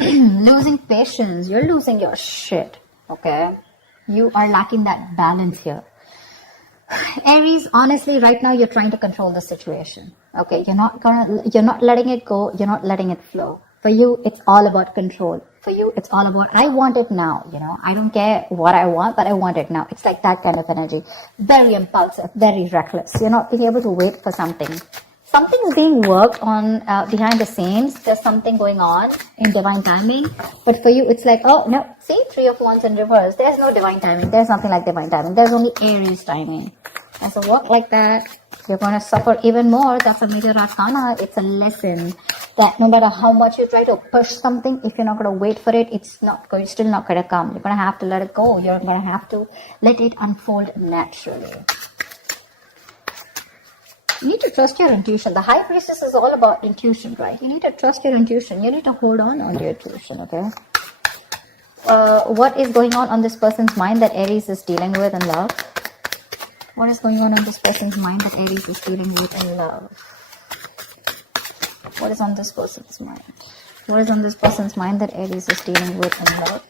Losing patience. You're losing your shit. Okay. You are lacking that balance here. Aries, honestly, right now you're trying to control the situation. Okay, you're not letting it go. You're not letting it flow. For you, it's all about control. For you, it's all about, I want it now. I don't care what I want, but I want it now. It's like that kind of energy. Very impulsive, very reckless. You're not being able to wait for something. Something is being worked on behind the scenes. There's something going on in divine timing. But for you, it's like, oh, no. See, 3 of Wands in reverse. There's no divine timing. There's nothing like divine timing. There's only Aries timing. As a work like that, you're going to suffer even more. That's a major arcana. It's a lesson that no matter how much you try to push something, if you're not going to wait for it, it's still not going to come. You're going to have to let it go. You're going to have to let it unfold naturally. You need to trust your intuition. The High Priestess is all about intuition, right? You need to trust your intuition. You need to hold on to your intuition, okay? What is going on this person's mind that Aries is dealing with in love? What is going on this person's mind that Aries is dealing with in love? What is on this person's mind? What is on this person's mind that Aries is dealing with in love?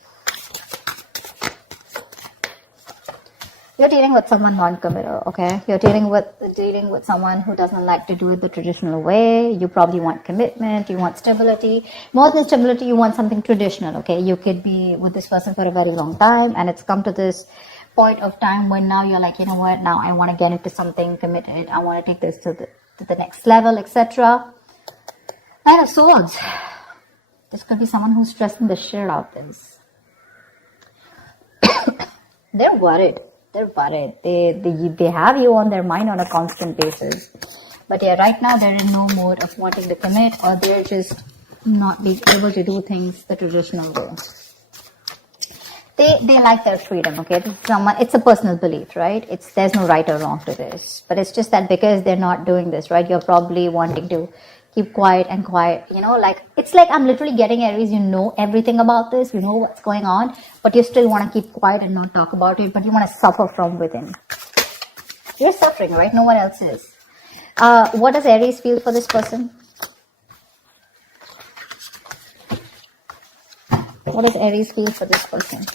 You're dealing with someone non-committal, okay? You're dealing with someone who doesn't like to do it the traditional way. You probably want commitment, you want stability. More than stability, you want something traditional, okay? You could be with this person for a very long time, and it's come to this point of time when now you're like, you know what, now I want to get into something committed. I want to take this to the next level, etc. Knight of Swords. This could be someone who's stressing the shit out of this. They're worried. They're worried. They have you on their mind on a constant basis. But yeah, right now they're in no mode of wanting to commit, or they're just not being able to do things the traditional way. They like their freedom, okay? It's a personal belief, right? There's no right or wrong to this. But it's just that because they're not doing this, right? You're probably wanting to keep quiet, it's like I'm literally getting Aries, you know everything about this, you know what's going on, but you still want to keep quiet and not talk about it, but you want to suffer from within. You're suffering, right? No one else is. What does Aries feel for this person? What does Aries feel for this person?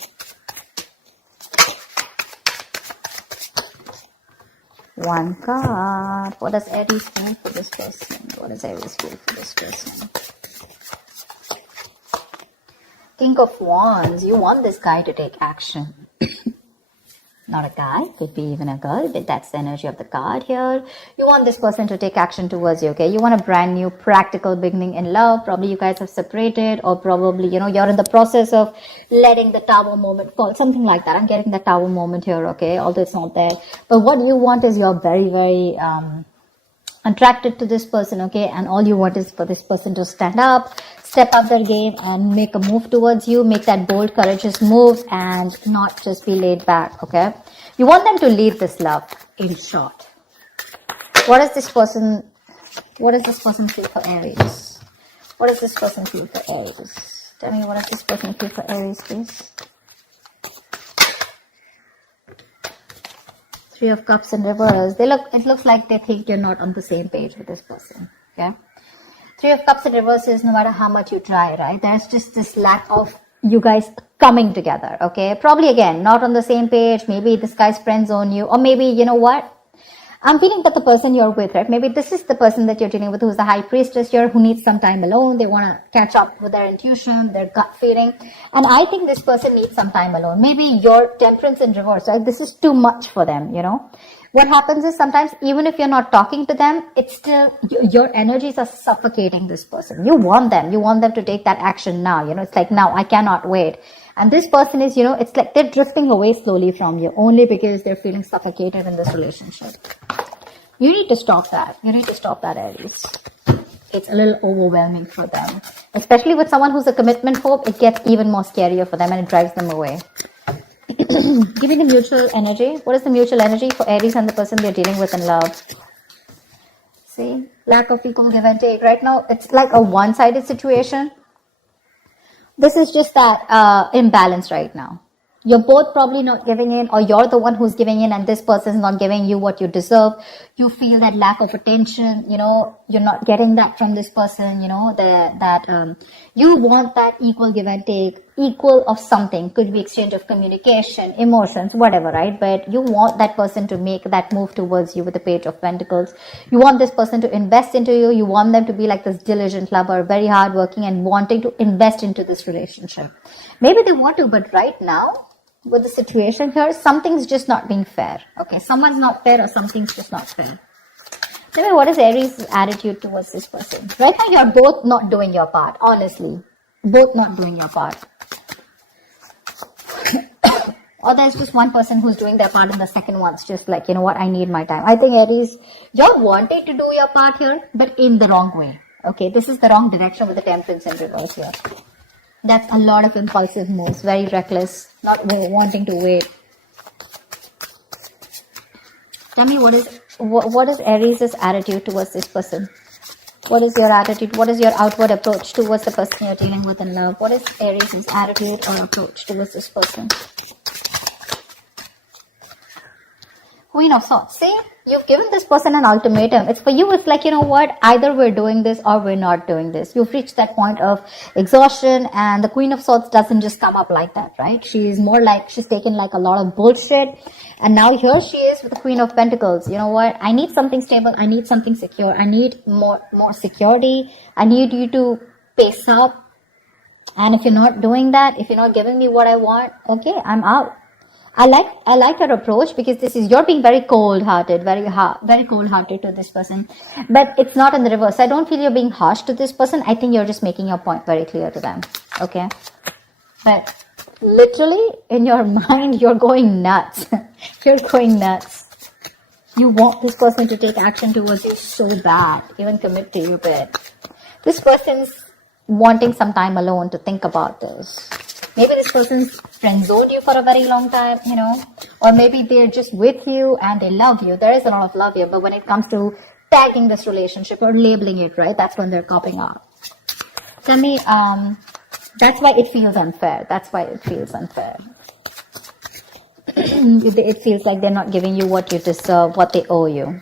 One card. What does Aries feel for this person? What does Aries feel for this person? King of Wands. You want this guy to take action. Not a guy, could be even a girl, but that's the energy of the card here. You want this person to take action towards you, okay? You want a brand new practical beginning in love. Probably you guys have separated, or probably, you're in the process of letting the tower moment fall. Something like that. I'm getting the tower moment here, okay? Although it's not there. But what you want is you're very, very attracted to this person, okay? And all you want is for this person to stand up, step up their game, and make a move towards you, make that bold, courageous move, and not just be laid back, okay? You want them to lead this love, in short. What does this person feel for Aries? What does this person feel for Aries? Tell me, what does this person feel for Aries, please? 3 of Cups in reverse. It looks like they think you're not on the same page with this person, okay? 3 of Cups in reverse is no matter how much you try, right? There's just this lack of you guys coming together, okay? Probably, again, not on the same page. Maybe this guy's friend zone you, or maybe, you know what? I'm feeling that the person you're with, right? Maybe this is the person that you're dealing with who's the High Priestess here, who needs some time alone. They want to catch up with their intuition, their gut feeling. And I think this person needs some time alone. Maybe your Temperance in reverse, right? This is too much for them, What happens is sometimes even if you're not talking to them, it's still, your energies are suffocating this person. You want them to take that action now. It's like, now I cannot wait. And this person is, it's like they're drifting away slowly from you only because they're feeling suffocated in this relationship. You need to stop that. You need to stop that, Aries. It's a little overwhelming for them. Especially with someone who's a commitment phobe, it gets even more scarier for them and it drives them away. Give me the mutual energy. What is the mutual energy for Aries and the person they're dealing with in love? See? Lack of equal give and take. Right now, it's like a one-sided situation. This is just that imbalance right now. You're both probably not giving in, or you're the one who's giving in and this person's not giving you what you deserve. You feel that lack of attention, you're not getting that from this person, you want that equal give and take, equal of something, could be exchange of communication, emotions, whatever, right? But you want that person to make that move towards you with the Page of Pentacles. You want this person to invest into you. You want them to be like this diligent lover, very hardworking and wanting to invest into this relationship. Maybe they want to, but right now, with the situation here, something's just not being fair. Okay, someone's not fair or something's just not fair. Tell me, what is Aries' attitude towards this person? Right now, you're both not doing your part, honestly. Both not doing your part. Or there's just one person who's doing their part and the second one's just like, you know what, I need my time. I think Aries, you're wanting to do your part here, but in the wrong way. Okay, this is the wrong direction with the Temperance in reverse here. That's a lot of impulsive moves, very reckless, not wanting to wait. Tell me, what is Aries' attitude towards this person? What is your attitude? What is your outward approach towards the person you're dealing with in love? What is Aries' attitude or approach towards this person? Queen of Swords. See, you've given this person an ultimatum. It's for you. It's like, you know what? Either we're doing this or we're not doing this. You've reached that point of exhaustion, and the Queen of Swords doesn't just come up like that, right? She's more like, she's taken like a lot of bullshit. And now here she is with the Queen of Pentacles. You know what? I need something stable. I need something secure. I need more security. I need you to pace up. And if you're not doing that, if you're not giving me what I want, okay, I'm out. I like your approach, because this is, you're being very cold-hearted, very cold-hearted to this person. But it's not in the reverse. I don't feel you're being harsh to this person. I think you're just making your point very clear to them. Okay? But literally, in your mind, you're going nuts. You're going nuts. You want this person to take action towards you so bad, even commit to you, but this person's wanting some time alone to think about this. Maybe this person's friend-zoned you for a very long time, or maybe they're just with you and they love you. There is a lot of love here, but when it comes to tagging this relationship or labeling it, right, that's when they're copping out. Tell me, that's why it feels unfair. That's why it feels unfair. It feels like they're not giving you what you deserve, what they owe you.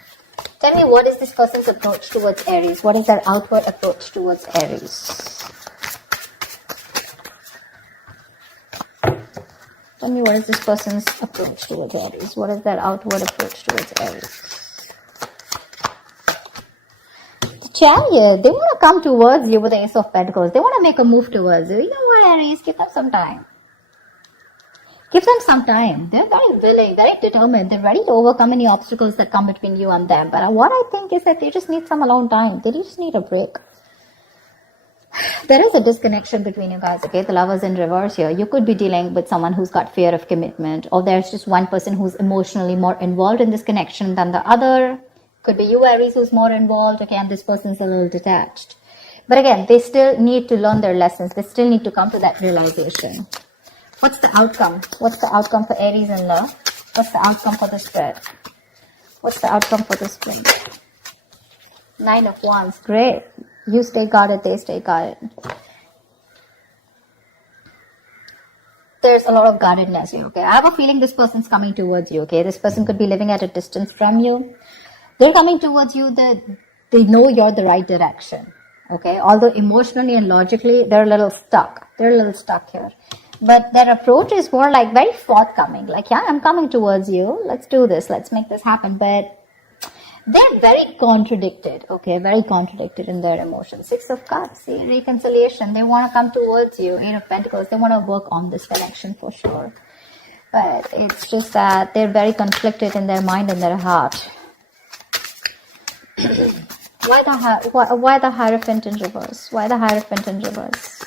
Tell me, what is this person's approach towards Aries? What is their outward approach towards Aries? Tell me, what is this person's approach towards Aries? What is their outward approach towards Aries? The Chariot, they want to come towards you with the Ace of Pentacles. They want to make a move towards you. You know what, Aries? Give them some time. Give them some time. They're very willing, very determined. They're ready to overcome any obstacles that come between you and them. But what I think is that they just need some alone time. They just need a break. There is a disconnection between you guys, okay? The Lovers in reverse here. You could be dealing with someone who's got fear of commitment, or there's just one person who's emotionally more involved in this connection than the other. Could be you, Aries, who's more involved, okay, and this person's a little detached. But again, they still need to learn their lessons. They still need to come to that realization. What's the outcome? What's the outcome for Aries in love? What's the outcome for the spread? What's the outcome for the spread? 9 of Wands. Great. You stay guarded, they stay guarded. There's a lot of guardedness here, okay? I have a feeling this person's coming towards you, okay? This person could be living at a distance from you. They're coming towards you, they know you're the right direction, okay? Although emotionally and logically, they're a little stuck. They're a little stuck here. But their approach is more like very forthcoming. Like, yeah, I'm coming towards you. Let's do this. Let's make this happen. But they're very contradicted, okay? Very contradicted in their emotions. 6 of Cups, see, reconciliation. They want to come towards you. 8 of Pentacles, they want to work on this connection for sure. But it's just that they're very conflicted in their mind and their heart. Why the Hierophant in reverse? Why the Hierophant in reverse?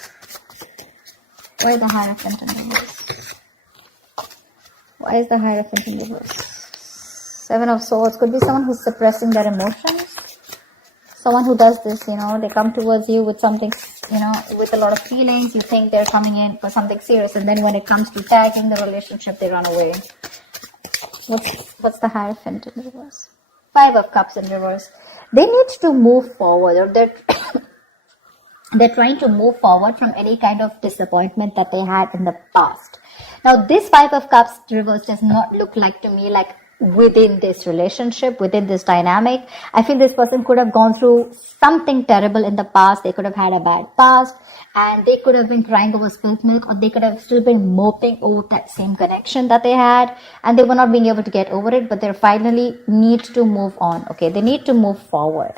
Why the Hierophant in reverse? Why is the Hierophant in reverse? 7 of Swords. Could be someone who's suppressing their emotions. Someone who does this, they come towards you with something, with a lot of feelings. You think they're coming in for something serious, and then when it comes to tagging the relationship, they run away. What's the Hierophant in reverse? 5 of Cups in reverse. They need to move forward, or they're trying to move forward from any kind of disappointment that they had in the past. Now, this 5 of Cups reverse does not look like to me like within this relationship, within this dynamic. I feel this person could have gone through something terrible in the past. They could have had a bad past, and they could have been crying over spilt milk, or they could have still been moping over that same connection that they had, and they were not being able to get over it, but they finally need to move on. Okay, they need to move forward.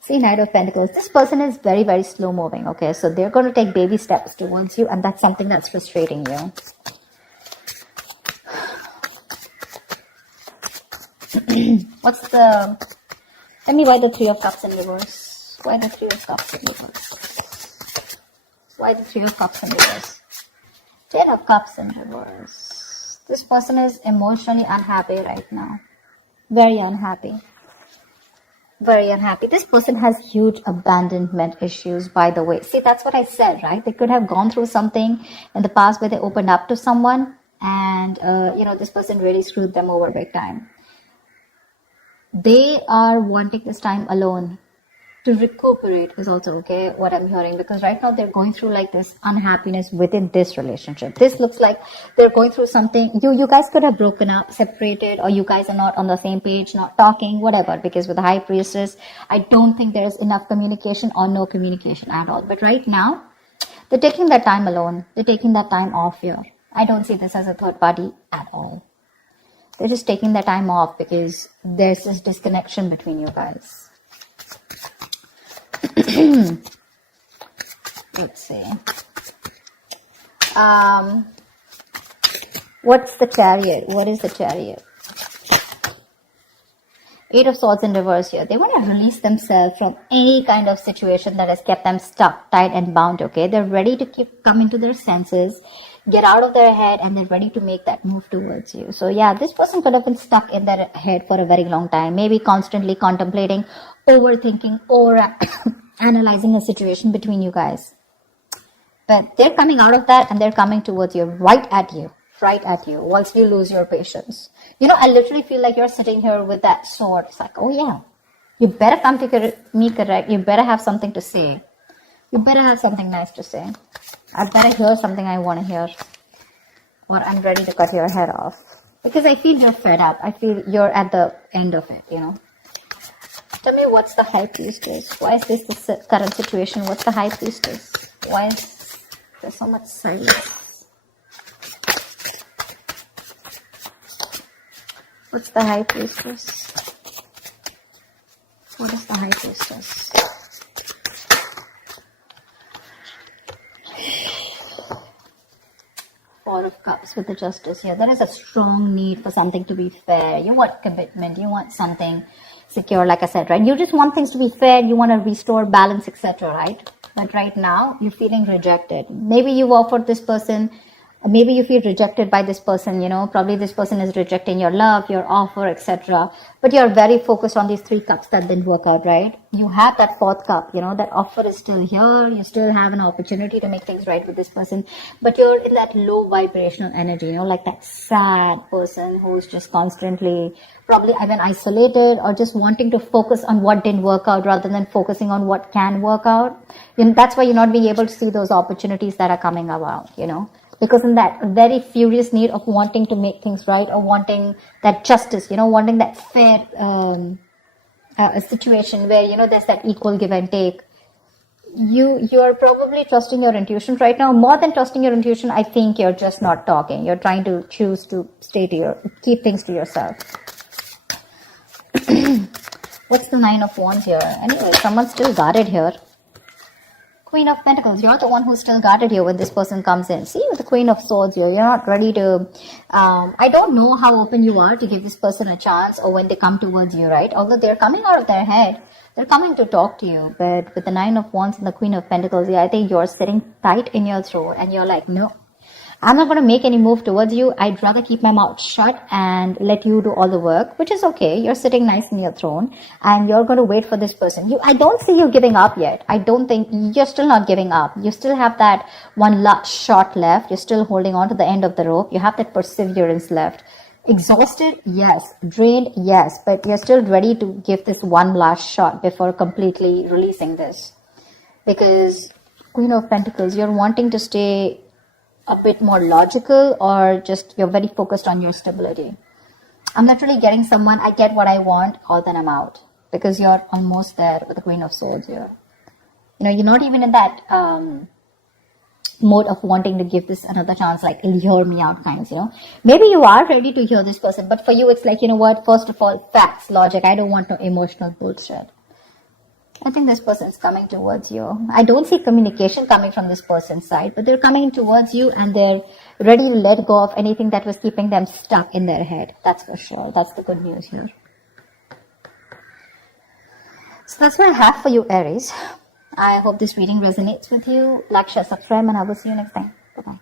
See, Knight of Pentacles. This person is very, very slow moving. Okay, so they're going to take baby steps towards you, and that's something that's frustrating you. Tell me why the Three of Cups in reverse? Why the Three of Cups in reverse? Why the Three of Cups in reverse? Ten of Cups in reverse. This person is emotionally unhappy right now. Very unhappy. Very unhappy. This person has huge abandonment issues, by the way. See, that's what I said, right? They could have gone through something in the past where they opened up to someone, and, this person really screwed them over big time. They are wanting this time alone to recuperate is also okay, what I'm hearing, because right now they're going through like this unhappiness within this relationship. This looks like they're going through something. You guys could have broken up, separated, or you guys are not on the same page, not talking, whatever, because with the High Priestess, I don't think there's enough communication or no communication at all. But right now, they're taking that time alone. They're taking that time off here. I don't see this as a third party at all. They're just taking their time off because there's this disconnection between you guys. Let's see. What's the Chariot? What is the Chariot? Eight of Swords in reverse here. They want to release themselves from any kind of situation that has kept them stuck, tied and bound, okay? They're ready to come into their senses, get out of their head, and they're ready to make that move towards you. So yeah, this person could have been stuck in their head for a very long time, maybe constantly contemplating, overthinking, or analyzing a situation between you guys. But they're coming out of that, and they're coming towards you, right at you, once you lose your patience. I literally feel like you're sitting here with that sword. It's like, oh yeah, you better come to me correct. You better have something to say. You better have something nice to say. I better hear something I want to hear, or I'm ready to cut your head off. Because I feel you're fed up. I feel you're at the end of it, Tell me, what's the High Priestess? Why is this the current situation? What's the High Priestess? Why is there so much silence? What's the High Priestess? What is the High Priestess? Four of Cups with the Justice here. There is a strong need for something to be fair. You want commitment. You want something secure, like I said, right? You just want things to be fair. You want to restore balance, etc., right? But right now, you're feeling rejected. Maybe you've offered this person, maybe you feel rejected by this person, probably this person is rejecting your love, your offer, etc. But you're very focused on these 3 cups that didn't work out, right? You have that 4th cup, that offer is still here. You still have an opportunity to make things right with this person. But you're in that low vibrational energy, like that sad person who's just constantly probably either isolated or just wanting to focus on what didn't work out rather than focusing on what can work out. That's why you're not being able to see those opportunities that are coming about, because in that very furious need of wanting to make things right, or wanting that justice, wanting that fair situation where, there's that equal give and take. You're probably trusting your intuition right now. More than trusting your intuition, I think you're just not talking. You're trying to choose to keep things to yourself. What's the Nine of Wands here? Anyway, someone's still guarded here. Queen of Pentacles, you're the one who's still guarded here when this person comes in. See, with the Queen of Swords here, you're not ready to, I don't know how open you are to give this person a chance, or when they come towards you, right? Although they're coming out of their head, they're coming to talk to you. But with the Nine of Wands and the Queen of Pentacles, yeah, I think you're sitting tight in your throat, and you're like, no, I'm not going to make any move towards you. I'd rather keep my mouth shut and let you do all the work, which is okay. You're sitting nice in your throne, and you're going to wait for this person. I don't see you giving up yet. I don't think you're still not giving up. You still have that one last shot left. You're still holding on to the end of the rope. You have that perseverance left. Exhausted? Yes. Drained? Yes. But you're still ready to give this one last shot before completely releasing this. Because Queen of Pentacles, you're wanting to stay a bit more logical, or just you're very focused on your stability. I'm literally getting someone, I get what I want, or then I'm out. Because you're almost there with the Queen of Swords here. You're not even in that mode of wanting to give this another chance, like hear me out kinds, Maybe you are ready to hear this person, but for you it's like, what, first of all, facts, logic. I don't want no emotional bullshit. I think this person is coming towards you. I don't see communication coming from this person's side, but they're coming towards you and they're ready to let go of anything that was keeping them stuck in their head. That's for sure. That's the good news here. So that's what I have for you, Aries. I hope this reading resonates with you. Like, share, subscribe, and I will see you next time. Bye-bye.